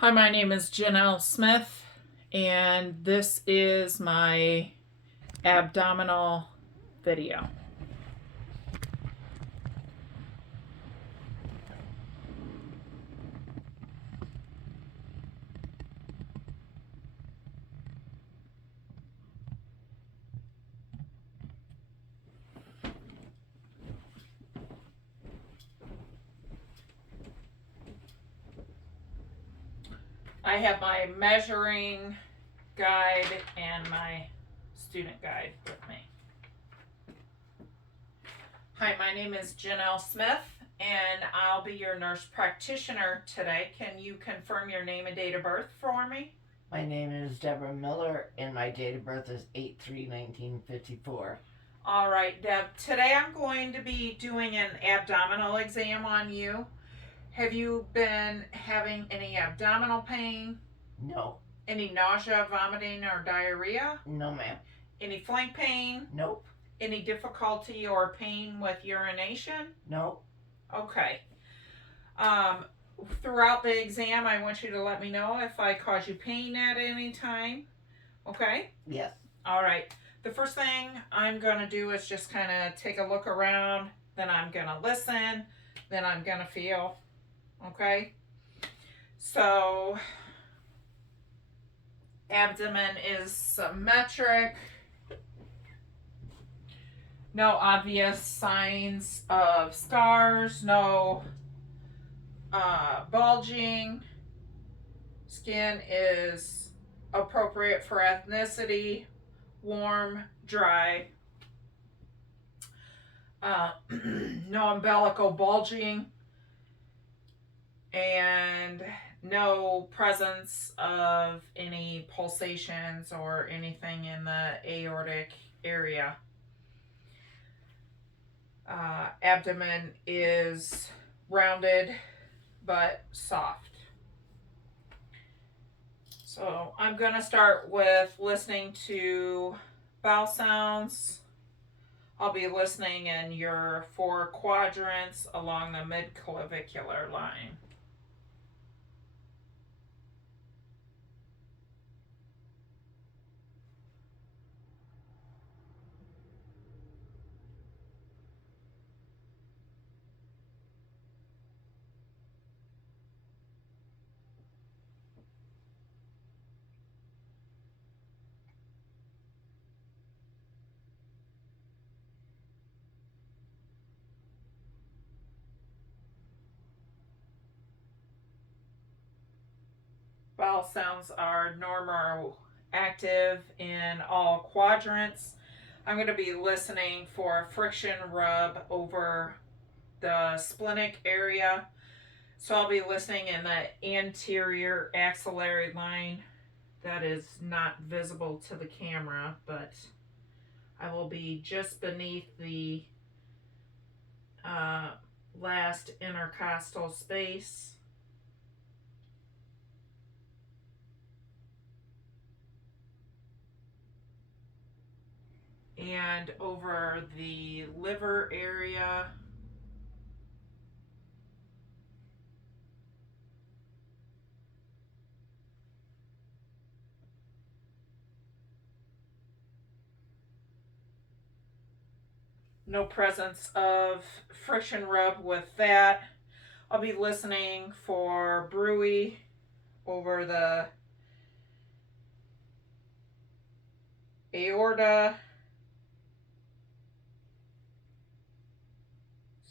Hi, my name is Janelle Smith, and this is my abdominal video. I have my measuring guide and my student guide with me. Hi, my name is Janelle Smith, and I'll be your nurse practitioner today. Can you confirm your name and date of birth for me? My name is Deborah Miller, and my date of birth is 8/3/1954. All right, Deb. Today I'm going to be doing an abdominal exam on you. Have you been having any abdominal pain? No. Any nausea, vomiting, or diarrhea? No, ma'am. Any flank pain? Nope. Any difficulty or pain with urination? Nope. Okay. Throughout the exam, I want you to let me know if I cause you pain at any time. Okay? Yes. All right. The first thing I'm going to do is just kind of take a look around. Then I'm going to listen. Then I'm going to feel. Okay? So, abdomen is symmetric. No obvious signs of scars. No bulging. Skin is appropriate for ethnicity. Warm, dry. No umbilical bulging. And no presence of any pulsations or anything in the aortic area. Abdomen is rounded but soft. So I'm going to start with listening to bowel sounds. I'll be listening in your 4 quadrants along the mid-clavicular line. Bowel sounds are normal active in all quadrants. I'm going to be listening for a friction rub over the splenic area. So I'll be listening in the anterior axillary line. That is not visible to the camera, but I will be just beneath the last intercostal space. And over the liver area. No presence of friction rub with that. I'll be listening for bruit over the aorta.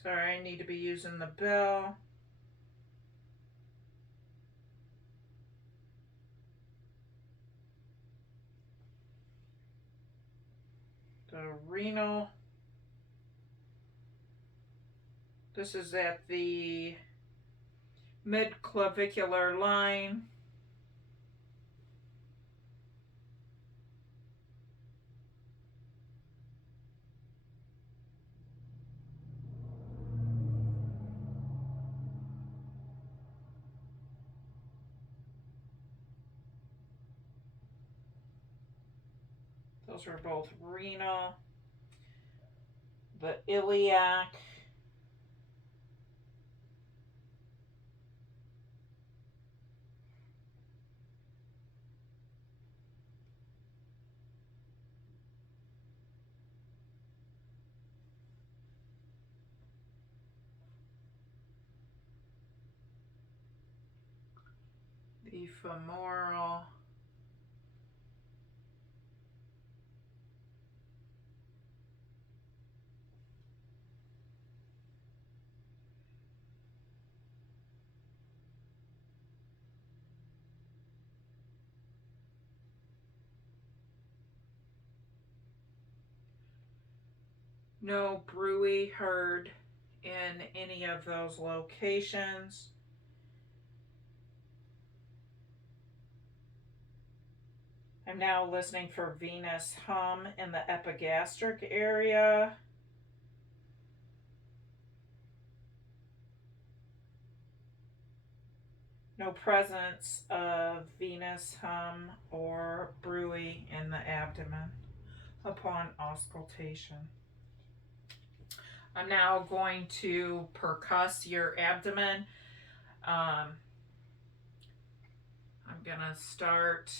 Sorry, I need to be using the bell. The renal. This is at the mid-clavicular line. Those are both renal. The iliac. the femoral, no bruit heard in any of those locations. I'm now listening for venous hum in the epigastric area. No presence of venous hum or bruit in the abdomen upon auscultation. I'm now going to percuss your abdomen. I'm going to start.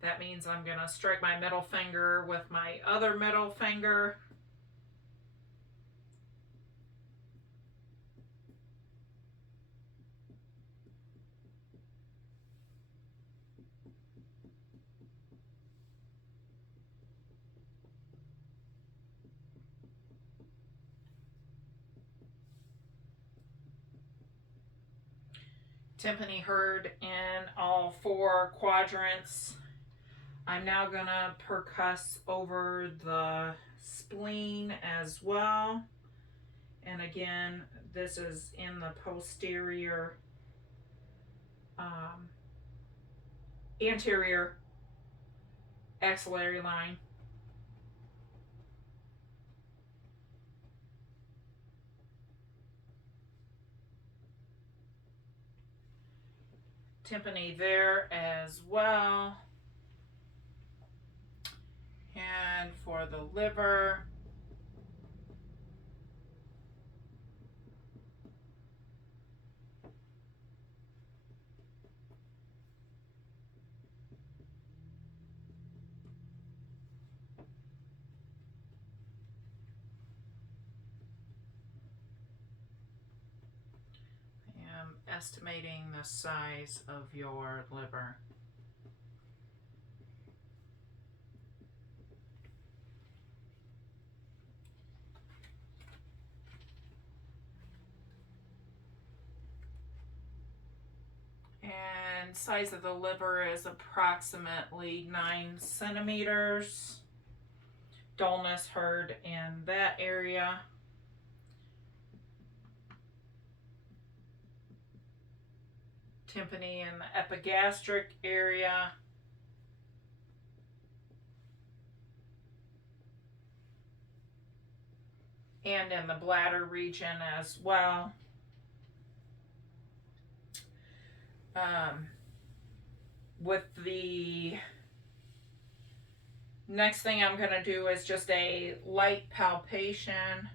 That means I'm going to strike my middle finger with my other middle finger. Tympani heard in all 4 quadrants. I'm now going to percuss over the spleen as well. And again, this is in the posterior, anterior axillary line. Tympani there as well. And for the liver, I am estimating the size of your liver. And size of the liver is approximately 9 centimeters. Dullness heard in that area. Tympani in the epigastric area. And in the bladder region as well. With the next thing I'm going to do is just a light palpation.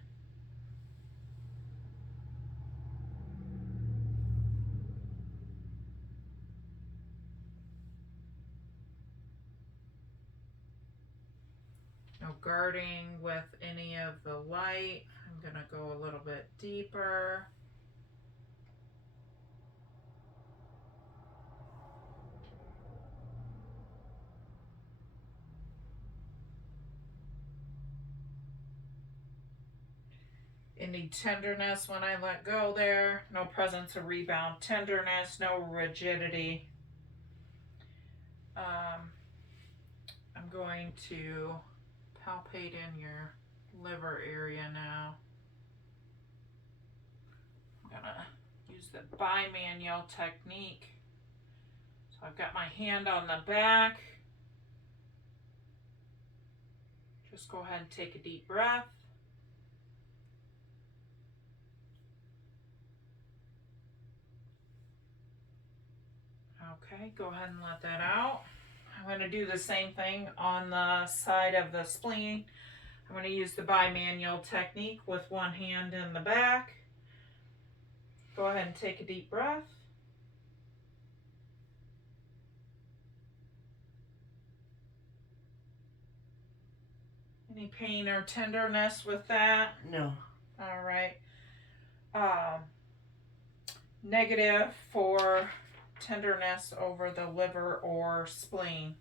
No guarding with any of the light. I'm going to go a little bit deeper. Any tenderness when I let go there. No presence of rebound tenderness. No rigidity. I'm going to palpate in your liver area now. I'm going to use the bimanual technique. So I've got my hand on the back. Just go ahead and take a deep breath. Okay, go ahead and let that out. I'm going to do the same thing on the side of the spleen. I'm going to use the bimanual technique with one hand in the back. Go ahead and take a deep breath. Any pain or tenderness with that? No. All right. Negative for tenderness over the liver or spleen.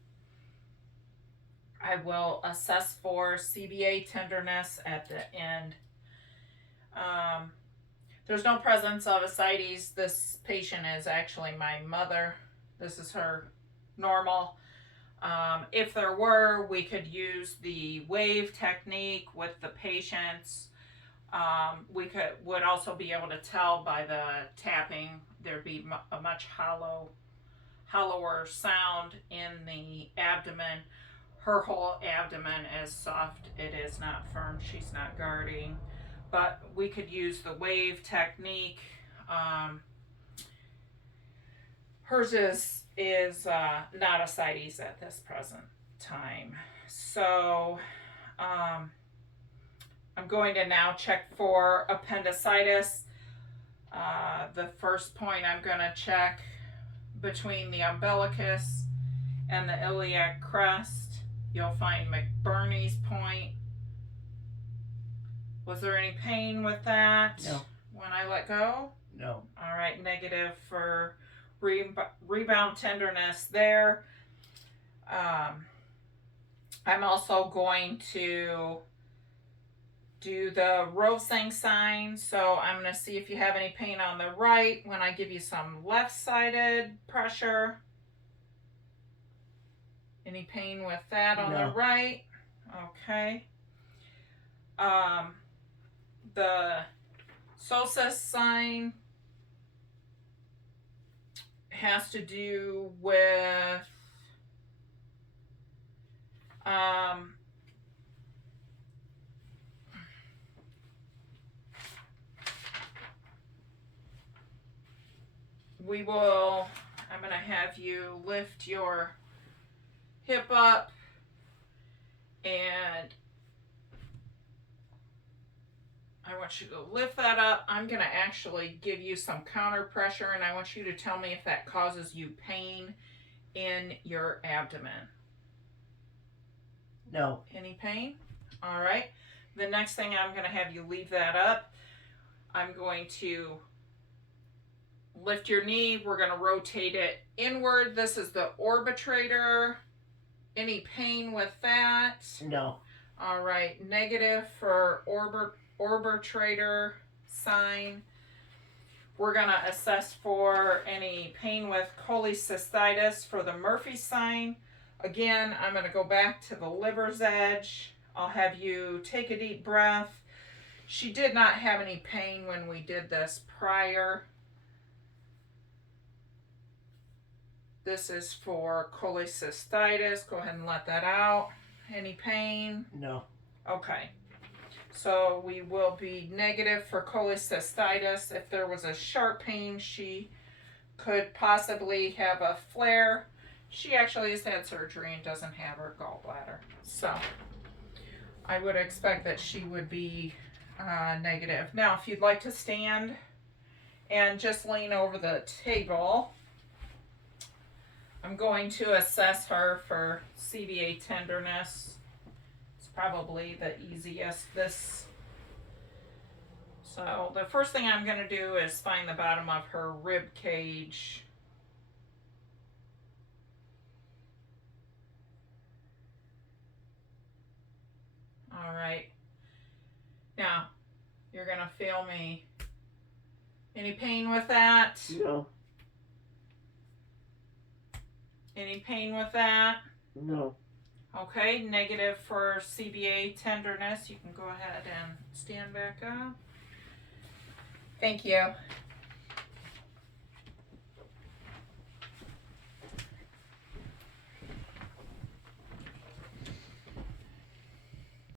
I will assess for CBA tenderness at the end. There's no presence of ascites. This patient is actually my mother. This is her normal. If there were, we could use the wave technique with the patients. We would also be able to tell by the tapping. There'd be a much hollower sound in the abdomen. Her whole abdomen is soft. It is not firm. She's not guarding. But we could use the wave technique. Hers is not ascites at this present time. So I'm going to now check for appendicitis. The first point I'm going to check between the umbilicus and the iliac crest. You'll find McBurney's point. Was there any pain with that? No. When I let go? No. All right, negative for rebound tenderness there. I'm also going to do the Rosing sign. So I'm going to see if you have any pain on the right when I give you some left-sided pressure. Any pain with that on the right? Okay. The Sosis sign has to do with I'm going to have you lift your hip up, and I want you to lift that up. I'm going to actually give you some counter pressure, and I want you to tell me if that causes you pain in your abdomen. No. Any pain? All right. The next thing, I'm going to have you leave that up. I'm going to lift your knee. We're going to rotate it inward. This is the orbitator. Any pain with that? No. All right. Negative for orbitator sign. We're going to assess for any pain with cholecystitis for the Murphy sign. Again, I'm going to go back to the liver's edge. I'll have you take a deep breath. She did not have any pain when we did this prior. This is for cholecystitis. Go ahead and let that out. Any pain? No. Okay. So we will be negative for cholecystitis. If there was a sharp pain, she could possibly have a flare. She actually has had surgery and doesn't have her gallbladder. So I would expect that she would be negative. Now, if you'd like to stand and just lean over the table, I'm going to assess her for CBA tenderness. It's probably the easiest. So the first thing I'm going to do is find the bottom of her rib cage. All right. Now, you're going to feel me. Any pain with that? No. Any pain with that? No. Okay, negative for CBA tenderness. You can go ahead and stand back up. Thank you.